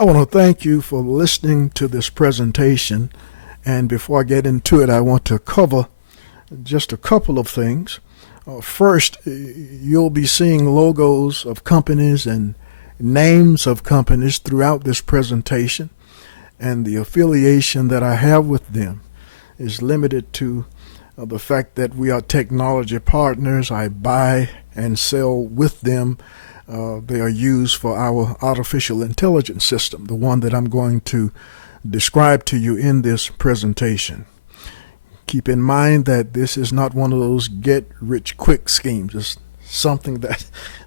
I want to thank you for listening to this presentation. And before I get into it, I want to cover just a couple of things. First, you'll be seeing logos of companies and names of companies throughout this presentation, and the affiliation that I have with them is limited to the fact that we are technology partners. I buy and sell with them. They are used for our artificial intelligence system, the one that I'm going to describe to you in this presentation. Keep in mind that this is not one of those get rich quick schemes. It's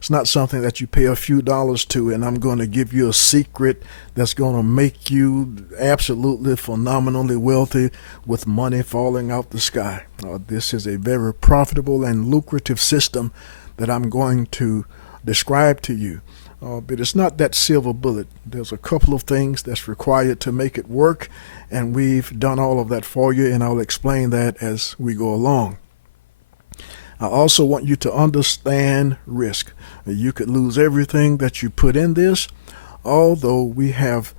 not something that you pay a few dollars to and I'm going to give you a secret that's going to make you absolutely phenomenally wealthy with money falling out the sky. This is a very profitable and lucrative system that I'm going to describe to you. But it's not that silver bullet. There's a couple of things that's required to make it work, and we've done all of that for you, and I'll explain that as we go along. I also want you to understand risk. You could lose everything that you put in this, although we have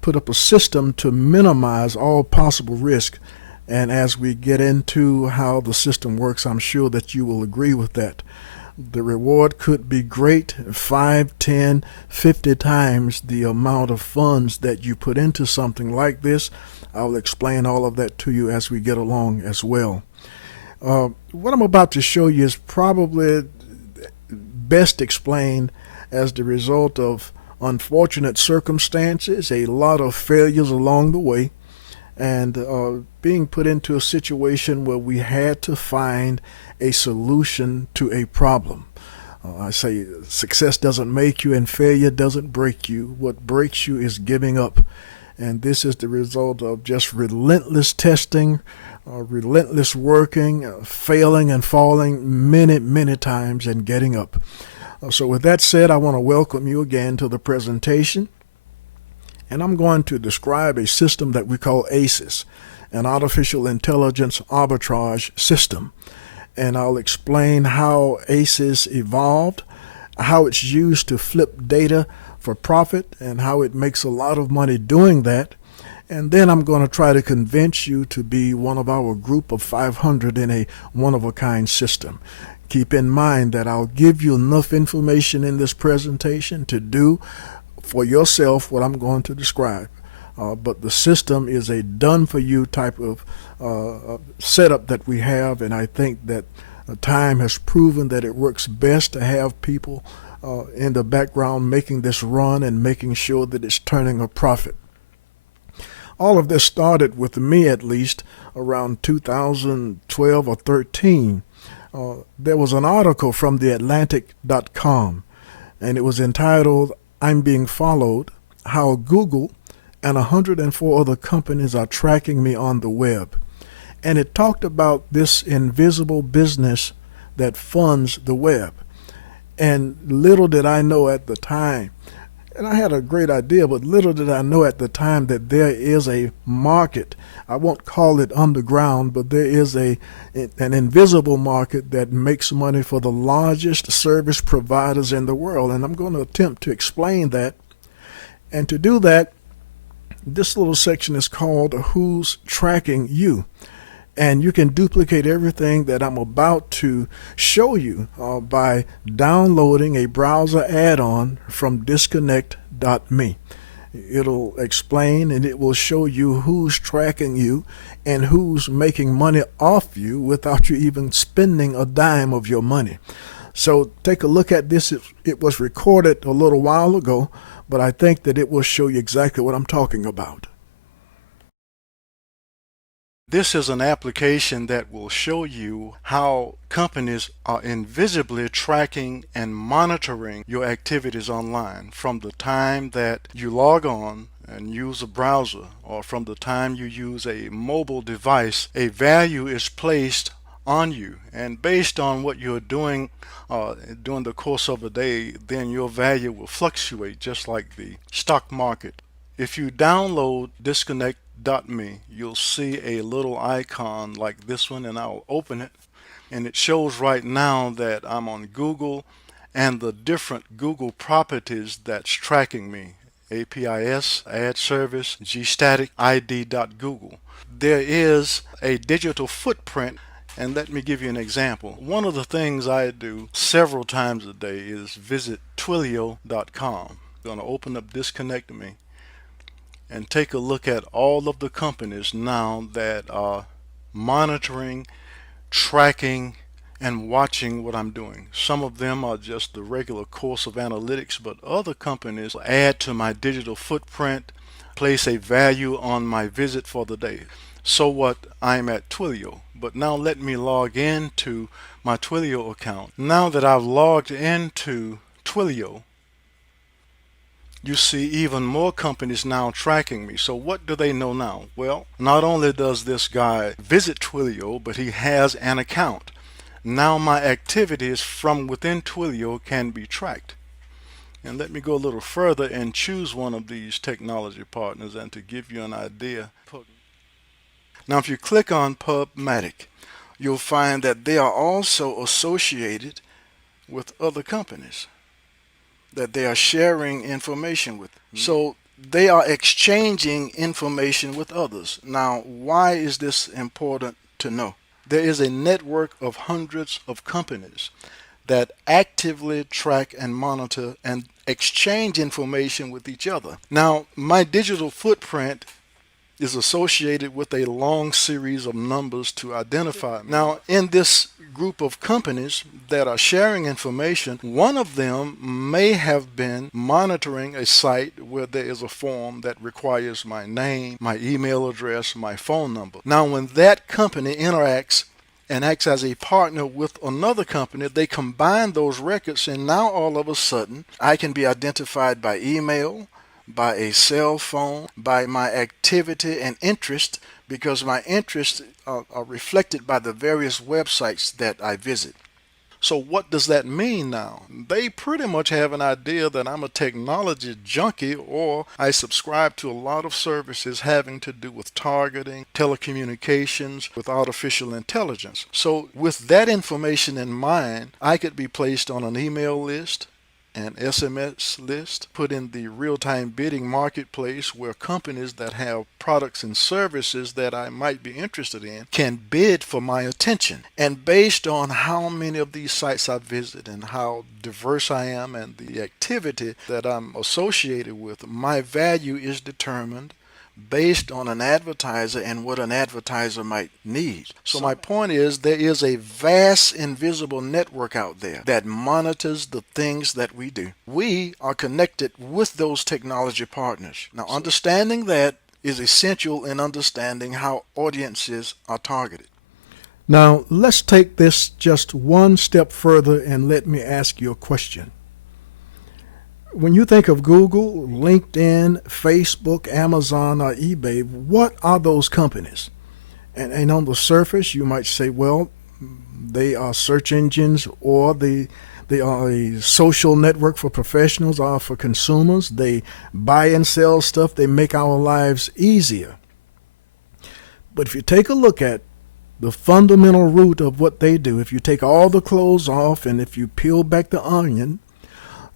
put up a system to minimize all possible risk. And as we get into how the system works, I'm sure that you will agree with that. The reward could be great, 5, 10, 50 times the amount of funds that you put into something like this. I'll explain all of that to you as we get along as well. What I'm about to show you is probably best explained as the result of unfortunate circumstances, a lot of failures along the way, and being put into a situation where we had to find a solution to a problem. I say success doesn't make you and failure doesn't break you. What breaks you is giving up. And this is the result of just relentless testing, relentless working, failing and falling many, many times and getting up. So with that said, I want to welcome you again to the presentation. And I'm going to describe a system that we call ACES, an artificial intelligence arbitrage system. And I'll explain how ACES evolved, how it's used to flip data for profit, and how it makes a lot of money doing that. And then I'm going to try to convince you to be one of our group of 500 in a one-of-a-kind system. Keep in mind that I'll give you enough information in this presentation to do for yourself what I'm going to describe. But the system is a done-for-you type of setup that we have, and I think that time has proven that it works best to have people in the background making this run and making sure that it's turning a profit. All of this started with me, at least, around 2012 or 13. There was an article from theatlantic.com, and it was entitled, "I'm Being Followed, How Google and 104 other companies are tracking me on the web." And it talked about this invisible business that funds the web. And little did I know at the time, and I had a great idea, but little did I know at the time that there is a market. I won't call it underground, but there is an invisible market that makes money for the largest service providers in the world. And I'm going to attempt to explain that. And to do that, this little section is called Who's Tracking You. And you can duplicate everything that I'm about to show you by downloading a browser add-on from disconnect.me. It'll explain and it will show you who's tracking you and who's making money off you without you even spending a dime of your money. So take a look at this. It was recorded a little while ago, but I think that it will show you exactly what I'm talking about. This is an application that will show you how companies are invisibly tracking and monitoring your activities online from the time that you log on and use a browser, or from the time you use a mobile device. A value is placed on you, and based on what you're doing during the course of a day, then your value will fluctuate just like the stock market. If you download disconnect.me, you'll see a little icon like this one, and I'll open it, and it shows right now that I'm on Google and the different Google properties that's tracking me. APIS, ad service, gstatic, id.google. There is a digital footprint, and let me give you an example. One of the things I do several times a day is visit Twilio.com. I'm going to open up Disconnect Me and take a look at all of the companies now that are monitoring, tracking, and watching what I'm doing. Some of them are just the regular course of analytics, but other companies add to my digital footprint, place a value on my visit for the day. So what, I'm at Twilio, but now let me log into my Twilio account. Now that I've logged into Twilio, you see even more companies now tracking me. So what do they know now? Well, not only does this guy visit Twilio, but he has an account. Now my activities from within Twilio can be tracked. And let me go a little further and choose one of these technology partners, and to give you an idea. Now if you click on PubMatic, you'll find that they are also associated with other companies that they are sharing information with. So they are exchanging information with others. Now, why is this important to know? There is a network of hundreds of companies that actively track and monitor and exchange information with each other. Now, my digital footprint is associated with a long series of numbers to identify. Now, in this group of companies that are sharing information, one of them may have been monitoring a site where there is a form that requires my name, my email address, my phone number. Now, when that company interacts and acts as a partner with another company, they combine those records, and now all of a sudden I can be identified by email, by a cell phone, by my activity and interest, because my interests are reflected by the various websites that I visit. So what does that mean now? They pretty much have an idea that I'm a technology junkie, or I subscribe to a lot of services having to do with targeting, telecommunications, with artificial intelligence. So with that information in mind, I could be placed on an email list, an SMS list, put in the real-time bidding marketplace where companies that have products and services that I might be interested in can bid for my attention. And based on how many of these sites I visit and how diverse I am and the activity that I'm associated with, my value is determined based on an advertiser and what an advertiser might need. So my point is, there is a vast invisible network out there that monitors the things that we do. We are connected with those technology partners. Now, understanding that is essential in understanding how audiences are targeted. Now, let's take this just one step further and let me ask you a question. When you think of Google, LinkedIn, Facebook, Amazon, or eBay, what are those companies? And on the surface, you might say, well, they are search engines, or they are a social network for professionals or for consumers. They buy and sell stuff. They make our lives easier. But if you take a look at the fundamental root of what they do, if you take all the clothes off and if you peel back the onion,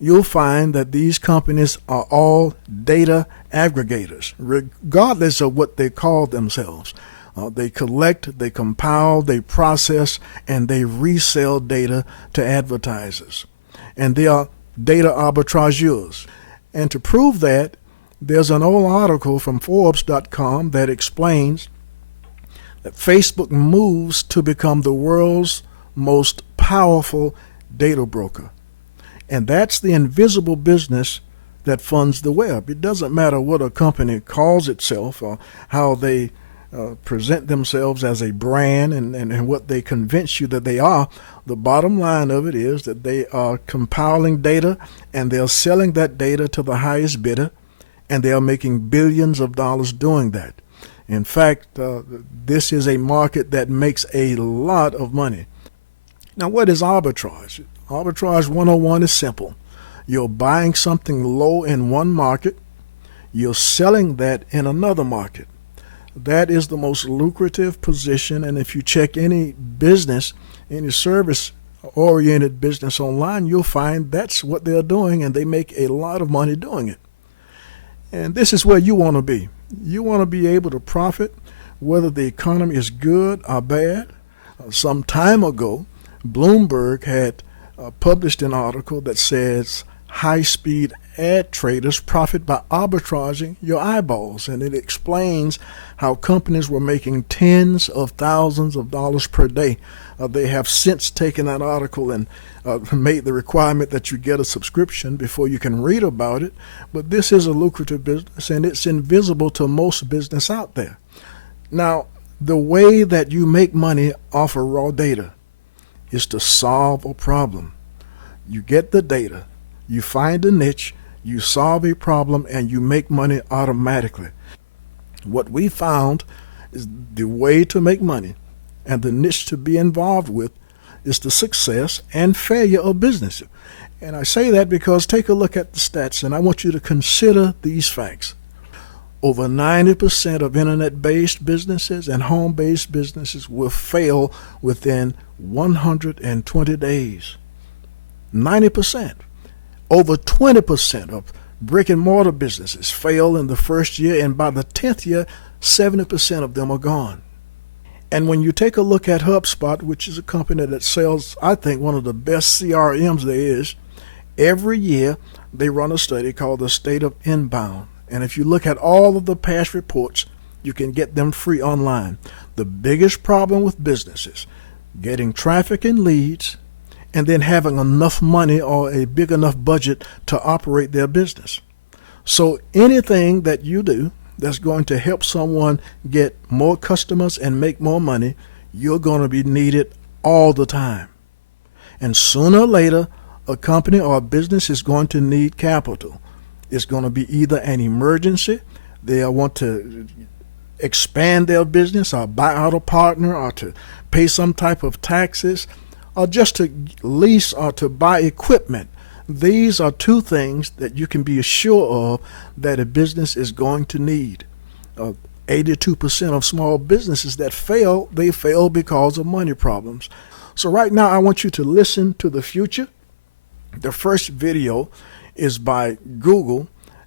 you'll find that these companies are all data aggregators, regardless of what they call themselves. They collect, they compile, they process, and they resell data to advertisers. And they are data arbitrageurs. And to prove that, there's an old article from Forbes.com that explains that Facebook moves to become the world's most powerful data broker. And that's the invisible business that funds the web. It doesn't matter what a company calls itself or how they present themselves as a brand and what they convince you that they are. The bottom line of it is that they are compiling data and they're selling that data to the highest bidder, and they are making billions of dollars doing that. In fact, this is a market that makes a lot of money. Now, what is arbitrage? Arbitrage 101 is simple. You're buying something low in one market, you're selling that in another market. That is the most lucrative position, and if you check any business, any service-oriented business online, you'll find that's what they're doing, and they make a lot of money doing it. And this is where you want to be. You want to be able to profit whether the economy is good or bad. Some time ago, Bloomberg had published an article that says high-speed ad traders profit by arbitraging your eyeballs, and it explains how companies were making tens of thousands of dollars per day. They have since taken that article and made the requirement that you get a subscription before you can read about it. But this is a lucrative business, and it's invisible to most business out there. Now, the way that you make money off of raw data is to solve a problem. You get the data, you find a niche, you solve a problem, and you make money automatically. What we found is the way to make money and the niche to be involved with is the success and failure of business. And I say that because take a look at the stats, and I want you to consider these facts. Over 90% of internet-based businesses and home-based businesses will fail within 120 days. 90%. Over 20% of brick-and-mortar businesses fail in the first year, and by the 10th year, 70% of them are gone. And when you take a look at HubSpot, which is a company that sells, I think, one of the best CRMs there is, every year they run a study called the State of Inbound. And if you look at all of the past reports, you can get them free online. The biggest problem with businesses, getting traffic and leads, and then having enough money or a big enough budget to operate their business. So anything that you do that's going to help someone get more customers and make more money, you're going to be needed all the time. And sooner or later, a company or a business is going to need capital. It's going to be either an emergency, they want to expand their business or buy out a partner or to pay some type of taxes or just to lease or to buy equipment. These are two things that you can be assured of that a business is going to need. 82% of small businesses that fail, they fail because of money problems. So right now I want you to listen to the future. The first video is by Google,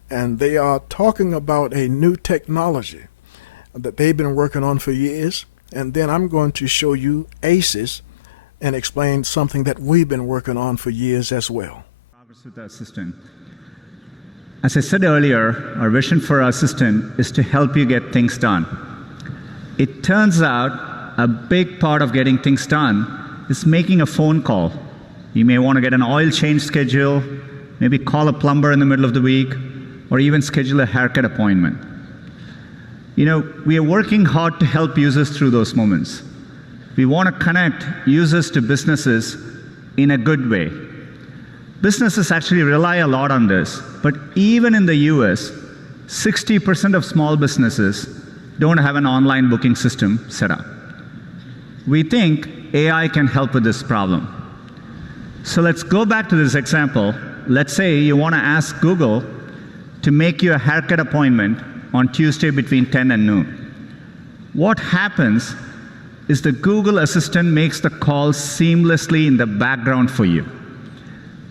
and they are talking about a new technology that they've been working on for years. And then I'm going to show you ACES and explain something that we've been working on for years as well. Progress with the assistant. As I said earlier, our vision for our assistant is to help you get things done. It turns out a big part of getting things done is making a phone call. You may want to get an oil change schedule, maybe call a plumber in the middle of the week, or even schedule a haircut appointment. You know, we are working hard to help users through those moments. We want to connect users to businesses in a good way. Businesses actually rely a lot on this, but even in the US, 60% of small businesses don't have an online booking system set up. We think AI can help with this problem. So let's go back to this example. Let's say you want to ask Google to make you a haircut appointment on Tuesday between 10 and noon. What happens is the Google Assistant makes the call seamlessly in the background for you.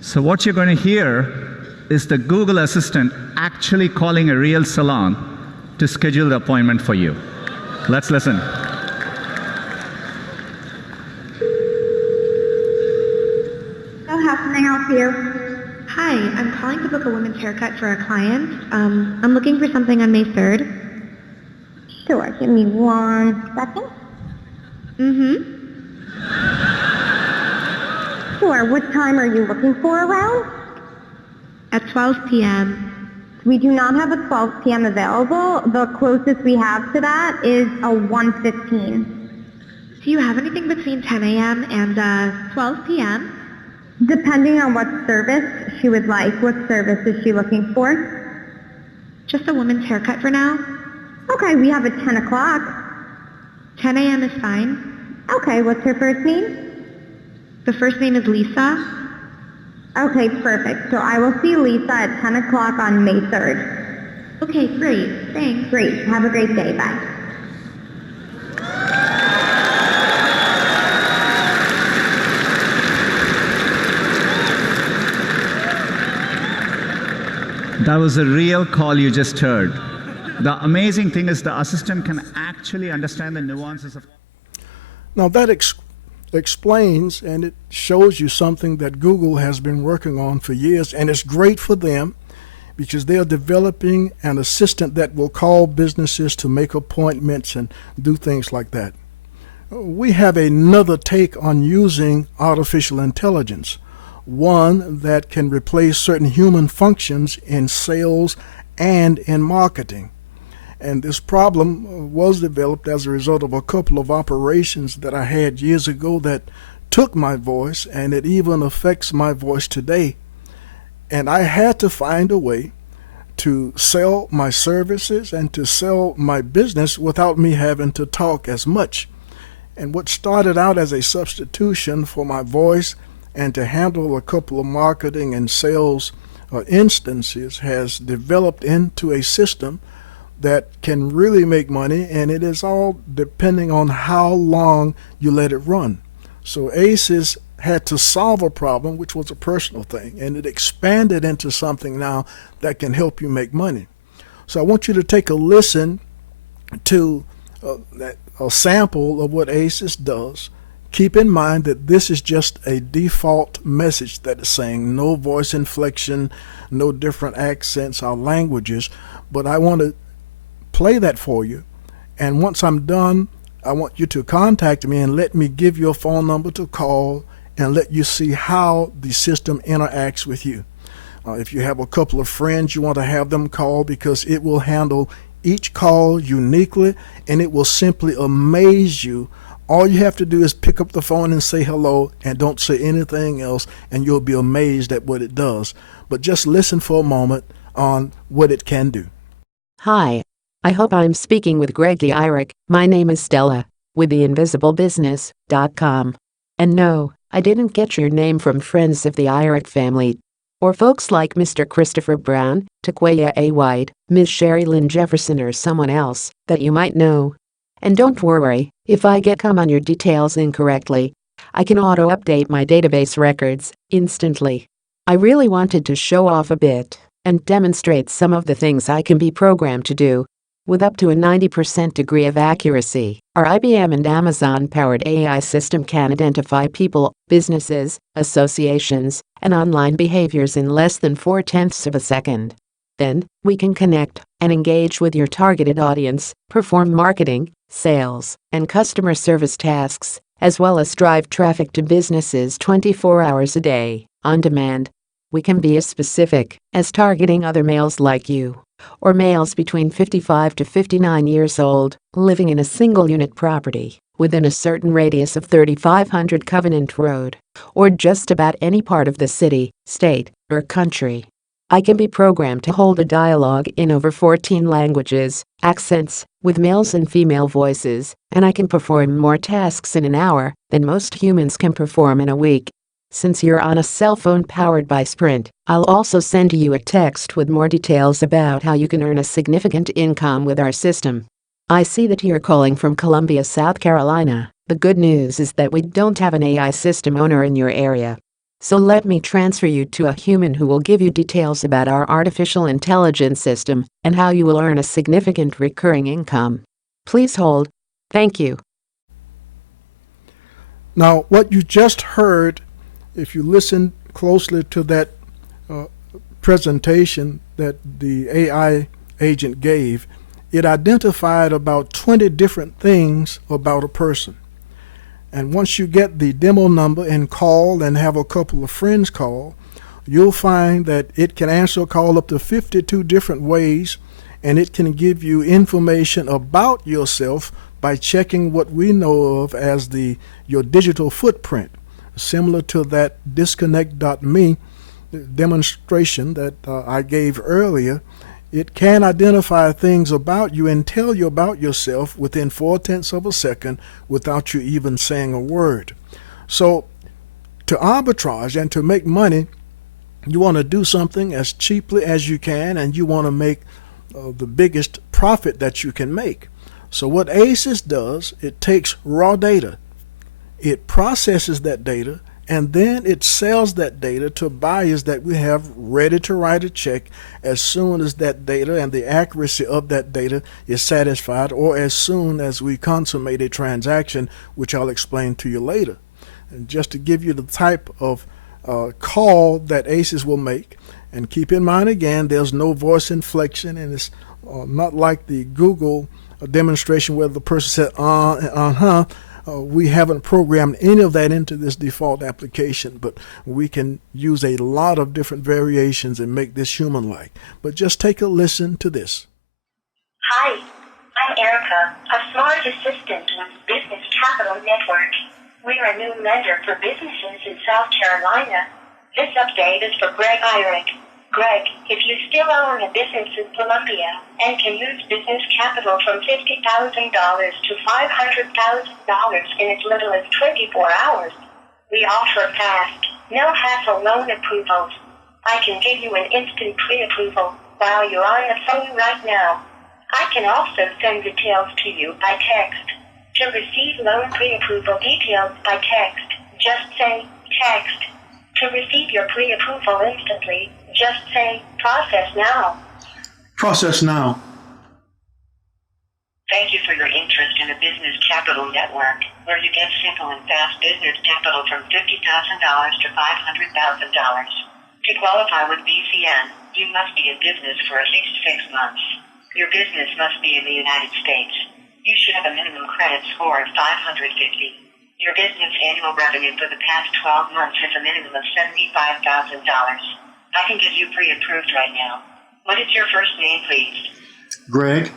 So what you're going to hear is the Google Assistant actually calling a real salon to schedule the appointment for you. Let's listen. So how can I help you? Hi, I'm calling to book a women's haircut for a client. I'm looking for something on May 3rd. Sure, give me 1 second. Sure, what time are you looking for around? At 12 p.m. We do not have a 12 p.m. available. The closest we have to that is a 1:15. Do you have anything between 10 a.m. and 12 p.m.? Depending on what service she would like. What service is she looking for? Just a woman's haircut for now. Okay, we have a 10 o'clock. 10 a.m. is fine. Okay, what's her first name? The first name is Lisa. Okay, perfect. So I will see Lisa at 10 o'clock on May 3rd. Okay, great. Thanks. Great. Have a great day. Bye. That was a real call you just heard. The amazing thing is the assistant can actually understand the nuances of. Now that explains and it shows you something that Google has been working on for years, and it's great for them because they are developing an assistant that will call businesses to make appointments and do things like that. We have another take on using artificial intelligence, one that can replace certain human functions in sales and in marketing. And this problem was developed as a result of a couple of operations that I had years ago that took my voice, and it even affects my voice today. And I had to find a way to sell my services and to sell my business without me having to talk as much. And what started out as a substitution for my voice and to handle a couple of marketing and sales instances has developed into a system that can really make money, and it is all depending on how long you let it run. So ACES had to solve a problem, which was a personal thing, and it expanded into something now that can help you make money. So I want you to take a listen to a sample of what ACES does. Keep in mind that this is just a default message that is saying no voice inflection, no different accents or languages, but I want to play that for you, and once I'm done, I want you to contact me and let me give you a phone number to call and let you see how the system interacts with you. If you have a couple of friends, you want to have them call, because it will handle each call uniquely and it will simply amaze you. All you have to do is pick up the phone and say hello and don't say anything else, and you'll be amazed at what it does. But just listen for a moment on what it can do. Hi. I hope I'm speaking with Greg the IRIC. My name is Stella, with theinvisiblebusiness.com. And no, I didn't get your name from friends of the IRIC family, or folks like Mr. Christopher Brown, Taquaya A. White, Ms. Sherry Lynn Jefferson, or someone else that you might know. And don't worry, if I come on your details incorrectly, I can auto-update my database records instantly. I really wanted to show off a bit and demonstrate some of the things I can be programmed to do with up to a 90% degree of accuracy. Our IBM and Amazon-powered AI system can identify people, businesses, associations, and online behaviors in less than 0.4 of a second. Then, we can connect and engage with your targeted audience, perform marketing, sales, and customer service tasks, as well as drive traffic to businesses 24 hours a day, on demand. We can be as specific as targeting other males like you, or males between 55 to 59 years old, living in a single-unit property within a certain radius of 3500 Covenant Road, or just about any part of the city, state, or country. I can be programmed to hold a dialogue in over 14 languages, accents, with males and female voices, and I can perform more tasks in an hour than most humans can perform in a week. Since you're on a cell phone powered by Sprint, I'll also send you a text with more details about how you can earn a significant income with our system. I see that you're calling from Columbia, South Carolina. The good news is that we don't have an AI system owner in your area. So let me transfer you to a human who will give you details about our artificial intelligence system and how you will earn a significant recurring income. Please hold. Thank you. Now, what you just heard, if you listen closely to that presentation that the AI agent gave, it identified about 20 different things about a person. And once you get the demo number and call and have a couple of friends call, you'll find that it can answer a call up to 52 different ways, and it can give you information about yourself by checking what we know of as your digital footprint. Similar to that disconnect.me demonstration that I gave earlier, it can identify things about you and tell you about yourself within 0.4 of a second without you even saying a word. So to arbitrage and to make money, you want to do something as cheaply as you can, and you want to make the biggest profit that you can make. So what ACES does, it takes raw data, it processes that data, and then it sells that data to buyers that we have ready to write a check as soon as that data and the accuracy of that data is satisfied, or as soon as we consummate a transaction, which I'll explain to you later. And just to give you the type of call that ACES will make, and keep in mind again, there's no voice inflection, and it's not like the Google demonstration where the person said uh-huh. We haven't programmed any of that into this default application, but we can use a lot of different variations and make this human-like. But just take a listen to this. Hi, I'm Erica, a smart assistant with Business Capital Network. We're a new lender for businesses in South Carolina. This update is for Greg Irick. Greg, if you still own a business in Columbia and can use business capital from $50,000 to $500,000 in as little as 24 hours, we offer fast, no-hassle loan approvals. I can give you an instant pre-approval while you're on the phone right now. I can also send details to you by text. To receive loan pre-approval details by text, just say text. To receive your pre-approval instantly, just say process now. Process now. Thank you for your interest in the Business Capital Network, where you get simple and fast business capital from $50,000 to $500,000. To qualify with BCN, you must be in business for at least 6 months. Your business must be in the United States. You should have a minimum credit score of 550. Your business annual revenue for the past 12 months is a minimum of $75,000. I can get you pre-approved right now. What is your first name, please? Greg.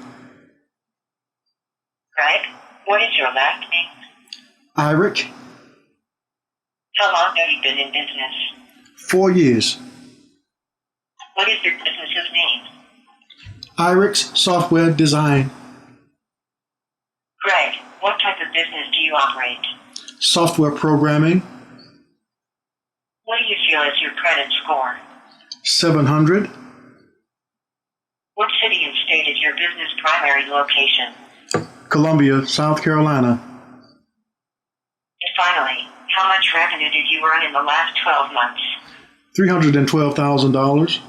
Greg? What is your last name? Irick. How long have you been in business? 4 years. What is your business's name? Irick's Software Design. Greg, what type of business do you operate? Software programming. What do you feel is your credit score? 700. What city and state is your business primary location? Columbia, South Carolina. And finally, how much revenue did you earn in the last 12 months? $312,000.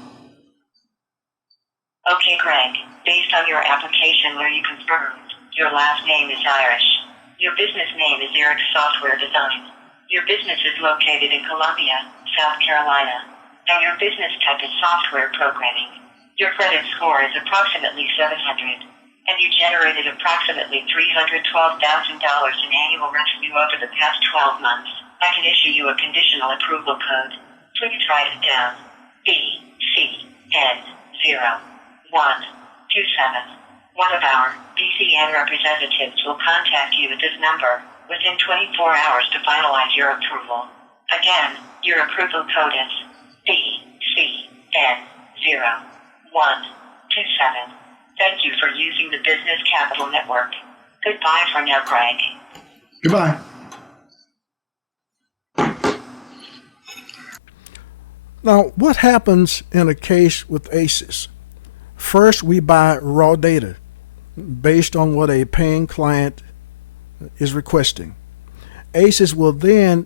Okay, Greg, based on your application where you confirmed your last name is Irish, your business name is Eric Software Design, your business is located in Columbia, South Carolina, and your business type is software programming. Your credit score is approximately 700, and you generated approximately $312,000 in annual revenue over the past 12 months. I can issue you a conditional approval code. Please write it down. BCN0127. One of our BCN representatives will contact you at this number within 24 hours to finalize your approval. Again, your approval code is BCN0127. Thank you for using the Business Capital Network. Goodbye for now, Greg. Goodbye. Now, what happens in a case with ACES? First, we buy raw data based on what a paying client is requesting. ACES will then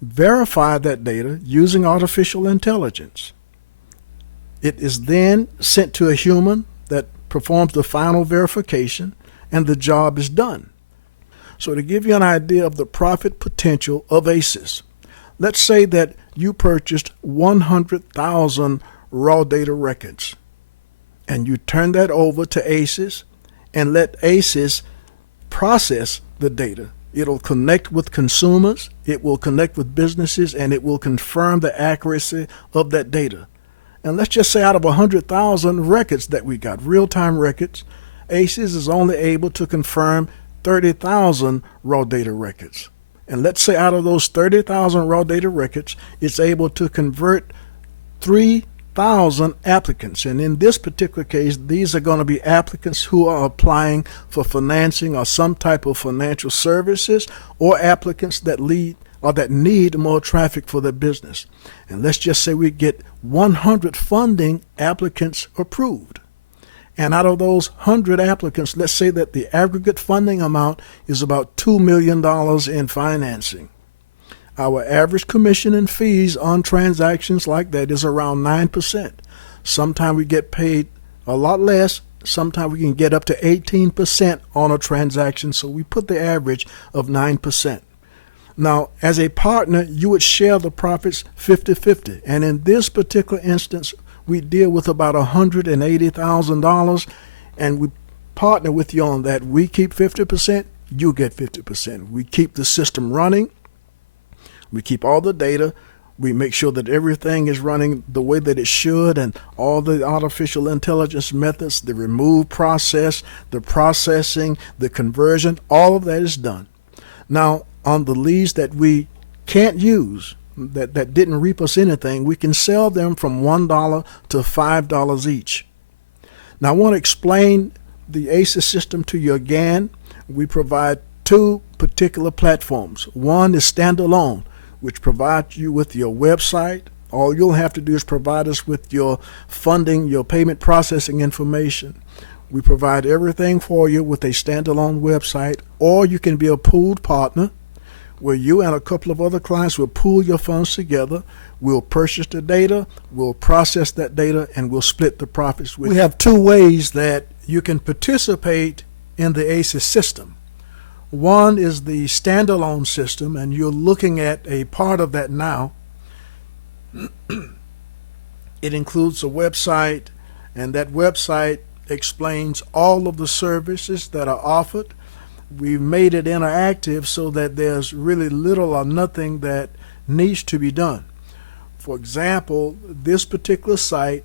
verify that data using artificial intelligence. It is then sent to a human that performs the final verification, and the job is done. So to give you an idea of the profit potential of ACES, let's say that you purchased 100,000 raw data records, and you turn that over to ACES and let ACES process the data. It'll connect with consumers, it will connect with businesses, and it will confirm the accuracy of that data. And let's just say out of 100,000 records that we got, real-time records, ACES is only able to confirm 30,000 raw data records. And let's say out of those 30,000 raw data records, it's able to convert 3,000 applicants. And in this particular case, these are going to be applicants who are applying for financing or some type of financial services, or applicants that need more traffic for their business. And let's just say we get 100 funding applicants approved. And out of those 100 applicants, let's say that the aggregate funding amount is about $2 million in financing. Our average commission and fees on transactions like that is around 9%. Sometimes we get paid a lot less. Sometimes we can get up to 18% on a transaction. So we put the average of 9%. Now, as a partner, you would share the profits 50-50. And in this particular instance, we deal with about $180,000, and we partner with you on that. We keep 50%, you get 50%. We keep the system running. We keep all the data. We make sure that everything is running the way that it should, and all the artificial intelligence methods, the remove process, the processing, the conversion, all of that is done. Now, on the leads that we can't use, that didn't reap us anything, we can sell them from $1 to $5 each. Now, I want to explain the ACES system to you again. We provide two particular platforms. One is standalone, which provides you with your website. All you'll have to do is provide us with your funding, your payment processing information. We provide everything for you with a standalone website, or you can be a pooled partner where you and a couple of other clients will pool your funds together. We'll purchase the data, we'll process that data, and we'll split the profits with you. We have two ways that you can participate in the ACES system. One is the standalone system, and you're looking at a part of that now. It includes a website, and that website explains all of the services that are offered. We've made it interactive so that there's really little or nothing that needs to be done. For example, this particular site,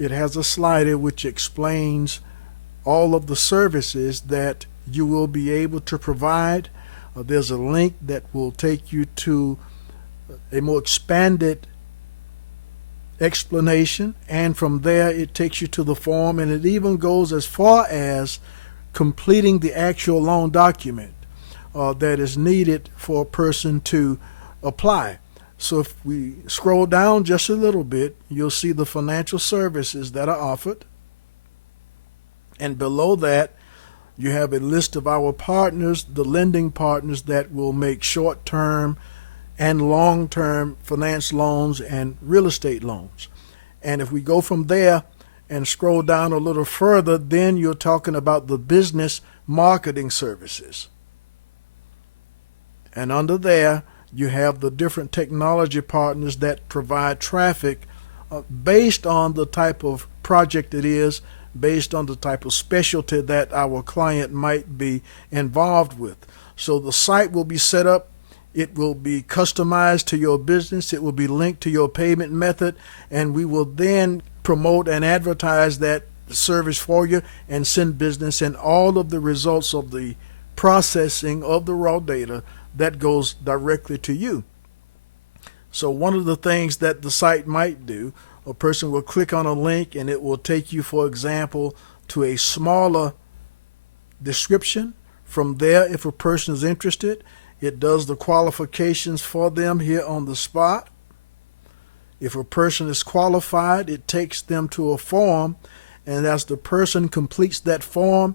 it has a slider which explains all of the services that you will be able to provide. There's a link that will take you to a more expanded explanation, and from there it takes you to the form, and it even goes as far as completing the actual loan document that is needed for a person to apply. So if we scroll down just a little bit, you'll see the financial services that are offered, and below that you have a list of our partners, the lending partners that will make short-term and long-term finance loans and real estate loans. And if we go from there and scroll down a little further, then you're talking about the business marketing services. And under there, you have the different technology partners that provide traffic based on the type of project it is, based on the type of specialty that our client might be involved with. So the site will be set up, it will be customized to your business, it will be linked to your payment method, and we will then promote and advertise that service for you and send business, and all of the results of the processing of the raw data that goes directly to you. So one of the things that the site might do, a person will click on a link and it will take you, for example, to a smaller description. From there, if a person is interested, it does the qualifications for them here on the spot. If a person is qualified, it takes them to a form, and as the person completes that form,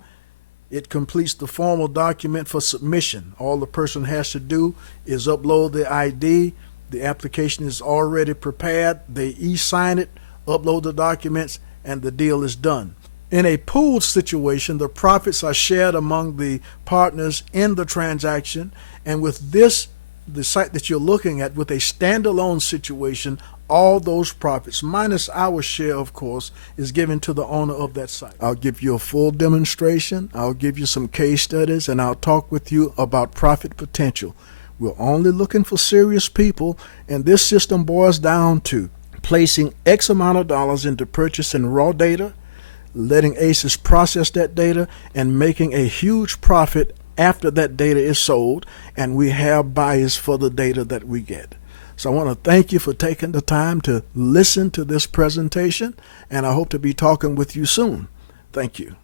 it completes the formal document for submission. All the person has to do is upload the ID. The application is already prepared. They e-sign it, upload the documents, and the deal is done. In a pooled situation, the profits are shared among the partners in the transaction. And with this, the site that you're looking at, with a standalone situation, all those profits, minus our share, of course, is given to the owner of that site. I'll give you a full demonstration. I'll give you some case studies, and I'll talk with you about profit potential. We're only looking for serious people, and this system boils down to placing X amount of dollars into purchasing raw data, letting ACES process that data, and making a huge profit after that data is sold, and we have buyers for the data that we get. So I want to thank you for taking the time to listen to this presentation, and I hope to be talking with you soon. Thank you.